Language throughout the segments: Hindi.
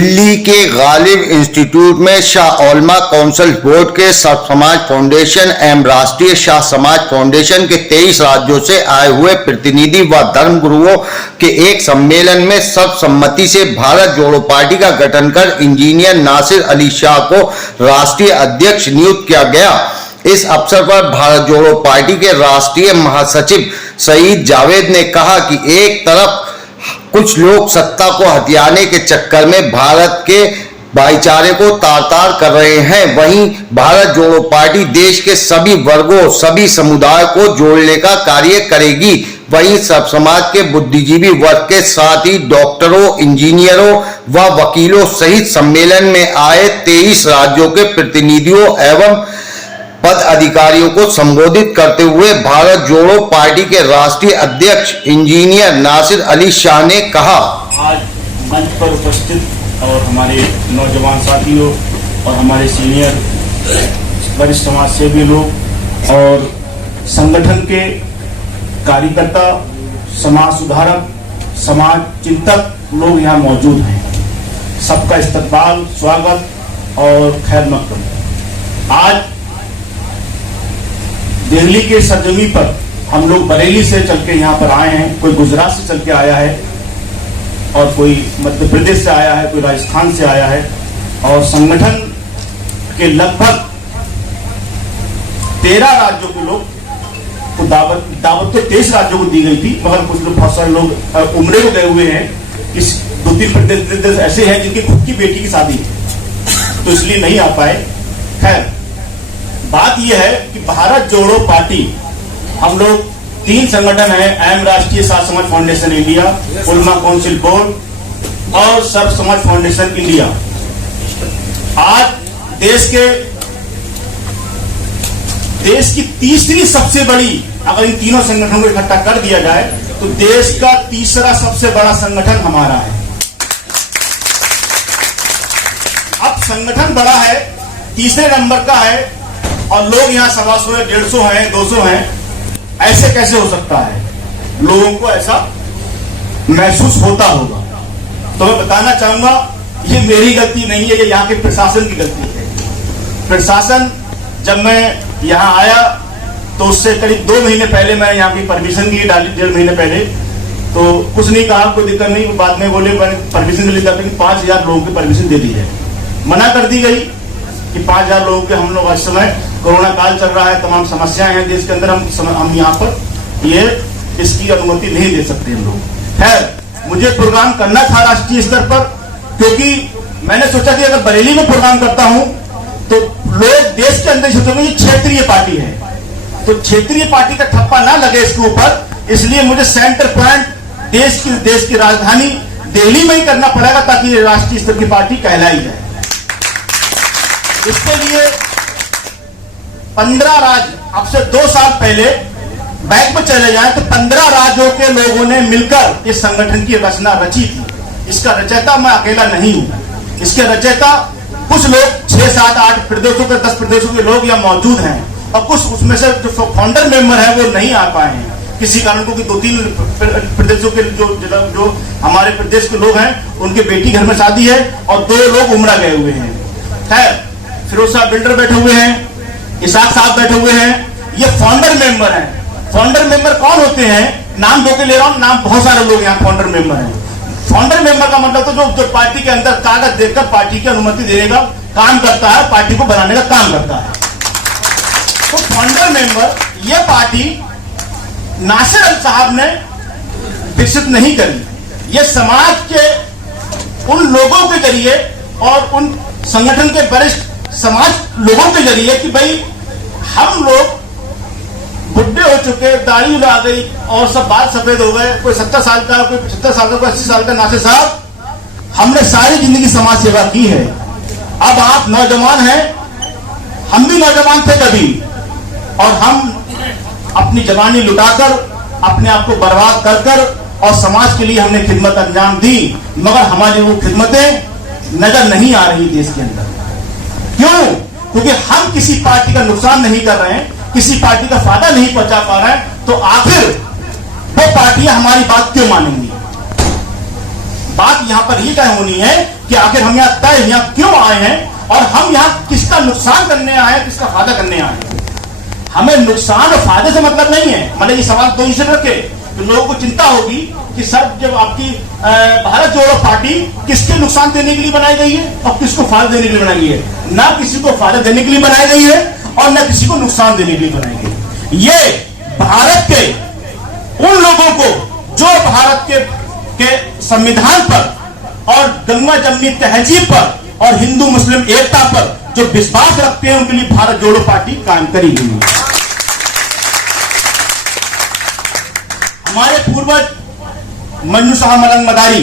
दिल्ली के गालिब इंस्टीट्यूट में शाह ओलमा काउंसिल बोर्ड के सर्व समाज फाउंडेशन एवं राष्ट्रीय शाह समाज फाउंडेशन के 23 राज्यों से आए हुए प्रतिनिधि व धर्मगुरुओं के एक सम्मेलन में सर्वसम्मति से भारत जोड़ो पार्टी का गठन कर इंजीनियर नासिर अली शाह को राष्ट्रीय अध्यक्ष नियुक्त किया गया। इस अवसर पर भारत जोड़ो पार्टी के राष्ट्रीय महासचिव सईद जावेद ने कहा कि एक तरफ कुछ लोग सत्ता को हथियाने के चक्कर में भारत के भाईचारे को तार-तार कर रहे हैं, वहीं भारत जोड़ो पार्टी देश के सभी वर्गों, सभी समुदाय को जोड़ने का कार्य करेगी। वहीं सब समाज के बुद्धिजीवी वर्ग के साथ ही डॉक्टरों, इंजीनियरों व वकीलों सहित सम्मेलन में आए 23 राज्यों के प्रतिनिधियों एवं पद अधिकारियों को संबोधित करते हुए भारत जोड़ो पार्टी के राष्ट्रीय अध्यक्ष इंजीनियर नासिर अली शाह ने कहा, आज मंच पर उपस्थित और हमारे नौजवान साथियों और हमारे सीनियर वरिष्ठ समाज सेवी लोग और संगठन के कार्यकर्ता, समाज सुधारक, समाज चिंतक लोग यहाँ मौजूद हैं। सबका इस्तकबाल, स्वागत और खैर मकदम। आज दिल्ली के सरजमी पर हम लोग बरेली से चल के यहाँ पर आए हैं, कोई गुजरात से चल के आया है और कोई मध्य प्रदेश से आया है, कोई राजस्थान से आया है और संगठन के लगभग 13 राज्यों के लोग को दावत तो 23 राज्यों को दी गई थी, मगर कुछ लोग, बहुत सारे लोग उम्रे को गए हुए हैं। इस 2-3 प्रदेश ऐसे हैं जिनकी खुद की बेटी की शादी है, तो इसलिए नहीं आ पाए। खैर, बात यह है कि भारत जोड़ो पार्टी, हम लोग 3 संगठन हैं, एम राष्ट्रीय शाह समाज फाउंडेशन इंडिया, उलमा काउंसिल बोर्ड और सर्व समाज फाउंडेशन इंडिया। आज देश की तीसरी सबसे बड़ी, अगर इन तीनों संगठनों को इकट्ठा कर दिया जाए तो देश का तीसरा सबसे बड़ा संगठन हमारा है। अब संगठन बड़ा है, तीसरे नंबर का है और लोग यहाँ 125 है, 150 है, 200 हैं, ऐसे कैसे हो सकता है? लोगों को ऐसा महसूस होता होगा। तो मैं बताना चाहूंगा, ये मेरी गलती नहीं है, ये यहाँ के प्रशासन की गलती है। प्रशासन, जब मैं यहाँ आया तो उससे करीब 2 महीने पहले मैंने यहाँ की परमिशन की, 1.5 महीने पहले, तो कुछ नहीं कहा, कोई दिक्कत नहीं। बाद में बोले मैंने परमिशन के लिए 5000 लोगों की परमिशन दे दी है। मना कर दी गई कि 5000 लोगों के, हम लोग इस समय कोरोना काल चल रहा है, तमाम समस्याएं हैं देश के अंदर, हम यहाँ पर ये इसकी अनुमति नहीं दे सकते हम लोग। खैर, मुझे प्रोग्राम करना था राष्ट्रीय स्तर पर, क्योंकि मैंने सोचा कि अगर बरेली में प्रोग्राम करता हूं तो लोग देश के अंदर सोचेंगे ये क्षेत्रीय पार्टी है, तो क्षेत्रीय पार्टी का ठप्पा ना लगे इसके ऊपर, इसलिए मुझे सेंटर पॉइंट देश की राजधानी दिल्ली में ही करना पड़ेगा ताकि ये राष्ट्रीय स्तर की पार्टी कहलाई जाए। इसके लिए 15 राज्य, अब से 2 साल पहले बैक में चले जाए तो 15 राज्यों के लोगों ने मिलकर इस संगठन की रचना रची थी। इसका रचयिता मैं अकेला नहीं हूं, इसके रचयिता कुछ लोग 6, 7, 8 प्रदेशों के, 10 प्रदेशों के लोग यहाँ मौजूद हैं और कुछ उसमें से जो फाउंडर मेंबर है वो नहीं आ पाए हैं किसी कारण को, कि 2-3 प्रदेशों के जो हमारे प्रदेश के लोग हैं उनके बेटी घर में शादी है और 2 लोग उमरा गए हुए हैं। खैर, फिरोज साहब बिल्डर बैठे हुए हैं, इसाक साहब बैठे हुए हैं, ये फाउंडर मेंबर हैं। फाउंडर मेंबर कौन होते हैं? नाम दो के ले रहा हूं, नाम बहुत सारे लोग यहाँ फाउंडर मेंबर हैं। फाउंडर मेंबर का मतलब तो जो पार्टी के अंदर कागज देकर पार्टी की अनुमति देने का काम करता है, पार्टी को बनाने का काम करता है। तो फाउंडर मेंबर, ये पार्टी नासिर अली साहब ने विकसित नहीं करी, ये समाज के उन लोगों के जरिए और उन संगठन के वरिष्ठ समाज लोगों के जरिए कि भाई हम लोग बुढ़े हो चुके, दाढ़ी उड़ा गई और सब बाल सफेद हो गए, कोई 70 साल का, कोई 75 साल का, कोई 80 साल का। नासिर साहब, हमने सारी जिंदगी समाज सेवा की है, अब आप नौजवान हैं, हम भी नौजवान थे कभी, और हम अपनी जवानी लुटाकर अपने आप को बर्बाद कर और समाज के लिए हमने खिदमत अंजाम दी, मगर हमारी वो खिदमतें नजर नहीं आ रही देश के अंदर। क्यों? क्योंकि हम किसी पार्टी का नुकसान नहीं कर रहे हैं, किसी पार्टी का फायदा नहीं पहुंचा पा रहे हैं, तो आखिर वो पार्टियां हमारी बात क्यों मानेंगी? बात यहाँ पर ही तय होनी है कि आखिर हम यहाँ क्यों आए हैं और हम यहाँ किसका नुकसान करने आए हैं, किसका फायदा करने आए हैं। हमें नुकसान और फायदे से मतलब नहीं है। मतलब ये सवाल दो से रखे तो लोगों को चिंता होगी कि सर जब आपकी भारत जोड़ो पार्टी किसके नुकसान देने के लिए बनाई गई है और किसको फायदा देने के लिए बनाई गई है। ना किसी को फायदा देने के लिए बनाई गई है और न किसी को नुकसान देने के लिए बनाई गई है। ये भारत के उन लोगों को जो भारत के संविधान पर और गंगा जमनी तहजीब पर और हिंदू मुस्लिम एकता पर जो विश्वास रखते हैं उनके लिए भारत जोड़ो पार्टी कायम करी गई है। हमारे पूर्वज मन्नू शाह मलंग मदारी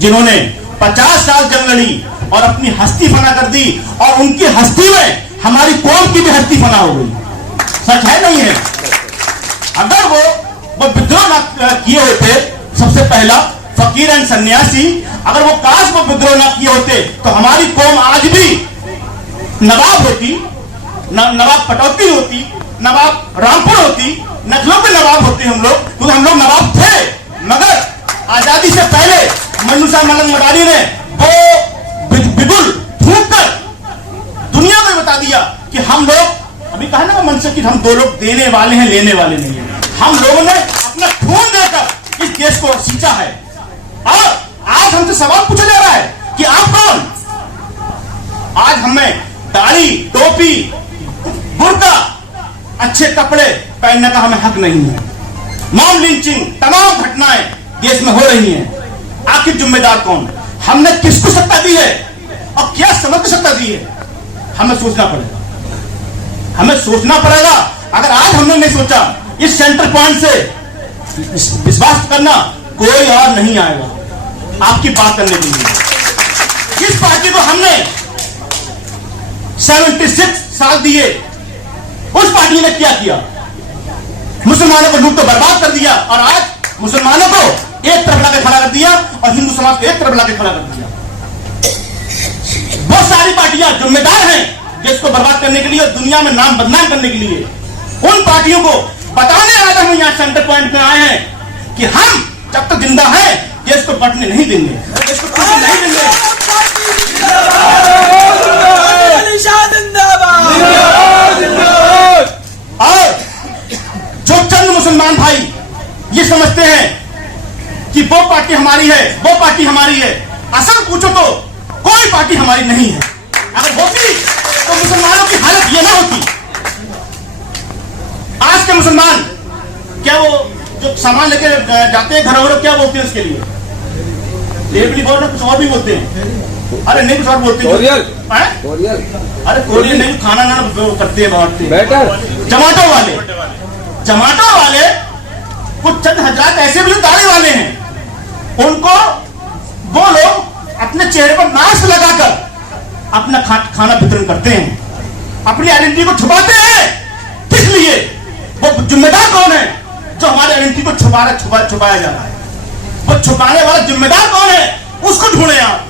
जिन्होंने 50 साल जंग लड़ी और अपनी हस्ती फना कर दी और उनकी हस्ती में हमारी कौम की भी हस्ती फना हो गई। सच है नहीं है? अगर वो विद्रोह न किए होते, सबसे पहला फकीर एंड सन्यासी, अगर वो काश वो विद्रोह न किए होते तो हमारी कौम आज भी नवाब होती, नवाब पटौती होती, नवाब रामपुर होती, नजलों के नवाब होते हम लोग, क्योंकि हम लोग नवाब थे। मगर आजादी से पहले मन्नू शाह मलंग मदारी ने वो बिगुल फूंक कर दुनिया को बता दिया कि हम लोग, अभी कहा ना मन से कि हम दो लोग देने वाले हैं, लेने वाले नहीं है। हम लोगों ने अपना खून देकर इस देश को सींचा है। और आज हमसे सवाल पूछा जा रहा है कि आप कौन? आज हमें दाढ़ी, टोपी, बुर्का, अच्छे कपड़े पहनने का हमें हक नहीं है। मॉब लिंचिंग, तमाम घटनाएं देश में हो रही हैं। आखिर जिम्मेदार कौन? हमने किसको सत्ता दी है और क्या समझ के सत्ता दी है? हमें सोचना पड़ेगा। हमें सोचना पड़ेगा। अगर आज हमने नहीं सोचा, इस सेंटर पॉइंट से विश्वास करना कोई और नहीं आएगा आपकी बात करने के लिए। जिस पार्टी को हमने 76 साल दिए, उस पार्टी ने क्या किया? मुसलमानों को लूट तो बर्बाद कर दिया और आज मुसलमानों को एक तरफ लाके खड़ा कर दिया और हिंदू समाज को एक तरफ लाके खड़ा कर दिया। बहुत सारी पार्टियां जिम्मेदार हैं देश को बर्बाद करने के लिए और दुनिया में नाम बदनाम करने के लिए। उन पार्टियों को बताने आज हम यहाँ सेंटर पॉइंट में आए हैं कि हम जब तक जिंदा हैं देश को बंटने नहीं देंगे, देश को टूटने नहीं देंगे। और जो चंद मुसलमान भाई ये समझते हैं कि वो पार्टी हमारी है, वो पार्टी हमारी है, असल पूछो तो कोई पार्टी हमारी नहीं है। अगर होती तो मुसलमानों की हालत ये ना होती। आज के मुसलमान क्या वो जो सामान लेके जाते हैं घरों, क्या बोलते हैं उसके लिए? लेबली बोल रहे, कुछ और भी बोलते हैं। अरे नहीं, कुछ और बोलते हैं। अरे कोरियल नहीं, खाना ना करते हैं, बांटते। जमाटो वाले कुछ चंद हजरात ऐसे भी दाढ़ी वाले हैं, उनको वो लोग अपने चेहरे पर मास्क लगाकर अपना खाना वितरण करते हैं, अपनी आइडेंटिटी को छुपाते हैं। किस लिए? वो जिम्मेदार कौन है जो हमारी आइडेंटिटी को छुपाया जा रहा है? वो छुपाने वाला जिम्मेदार कौन है? उसको ढूंढे आप।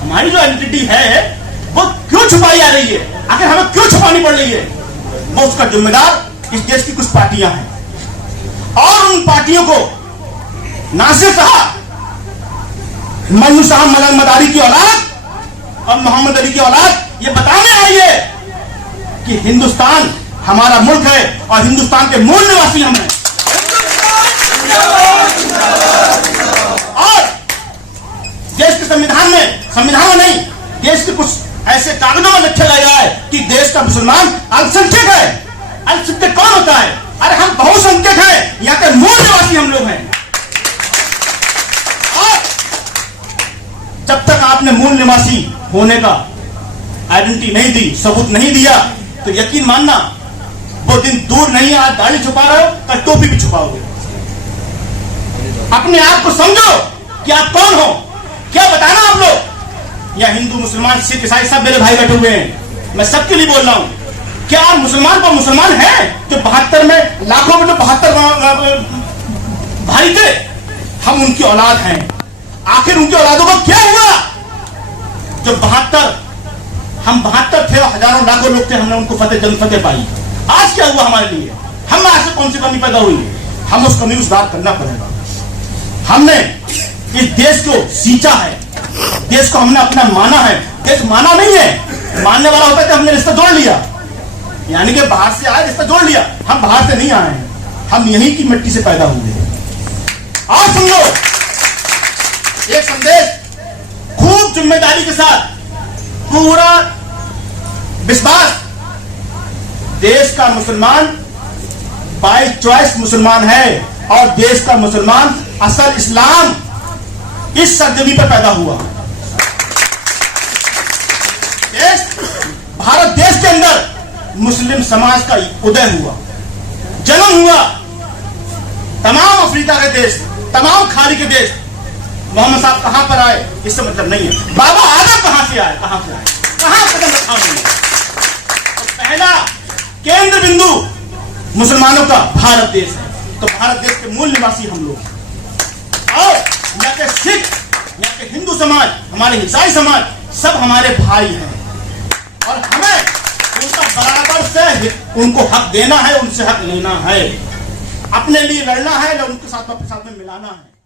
हमारी जो आइडेंटिटी है वो क्यों छुपाई जा रही है? आखिर हमें क्यों छुपानी पड़ रही है? वो उसका जिम्मेदार इस देश की कुछ पार्टियां हैं और उन पार्टियों को नासिर कहा मन्नू शाह मलंग मदारी की औलाद और मोहम्मद अली की औलाद ये बताने आई है कि हिंदुस्तान हमारा मुल्क है और हिंदुस्तान के मूल निवासी हम हैं। और देश के संविधान में नहीं, देश के कुछ ऐसे कागजों में लिखा गया है कि देश का मुसलमान अल्पसंख्यक है। अल्पसंख्यक कौन होता है? अरे हम बहुसंख्यक हैं, यहाँ के मूल निवासी हम लोग हैं। और जब तक आपने मूल निवासी होने का आइडेंटिटी नहीं दी, सबूत नहीं दिया, तो यकीन मानना वो दिन दूर नहीं है। आज दाढ़ी छुपा रहे हो, कल टोपी भी छुपाओगे। अपने आप को समझो कि आप कौन हो, क्या बताना आप लोग। या हिंदू, मुसलमान, सिख, ईसाई सब मेरे भाई बैठे हुए हैं, मैं सबके लिए बोल रहा हूं। क्या आप मुसलमान को मुसलमान हैं जो 72 में लाखों में जो 72 भाई थे, हम उनकी औलाद हैं। आखिर उनकी औलादों को क्या हुआ जो 72 हम 72 थे और हजारों लाखों लोग थे, हमने उनको फतेह पाई। आज क्या हुआ हमारे लिए? हम आज से कौन सी कमी पैदा हुई? हम उस कमी को सुधार करना पड़ेगा। हमने इस देश को सींचा है, देश को हमने अपना माना है। देश माना नहीं है, मानने वाला होता है तो हमने रिश्ता जोड़ लिया, यानी कि बाहर से आए रिश्ता जोड़ लिया। हम बाहर से नहीं आए हैं, हम यहीं की मिट्टी से पैदा हुए हैं। और सुन लो एक संदेश, खूब जिम्मेदारी के साथ, पूरा विश्वास, देश का मुसलमान बाय चॉइस मुसलमान है और देश का मुसलमान असल इस्लाम इस सरजमी पर पैदा हुआ। भारत देश के अंदर मुस्लिम समाज का उदय हुआ, जन्म हुआ। तमाम अफ्रीका के देश, तमाम खाड़ी के देश, मोहम्मद साहब कहां पर आए इससे मतलब नहीं है। बाबा आदम कहां से आए, कहां कदम रखा उन्होंने। तो पहला केंद्र बिंदु मुसलमानों का भारत देश है। तो भारत देश के मूल निवासी हम लोग, और यहाँ के सिख, यहाँ के हिंदू समाज, हमारे ईसाई समाज, सब हमारे भाई हैं और हमें उनका बराबर से उनको हक देना है, उनसे हक लेना है, अपने लिए लड़ना है, उनके साथ में मिलाना है।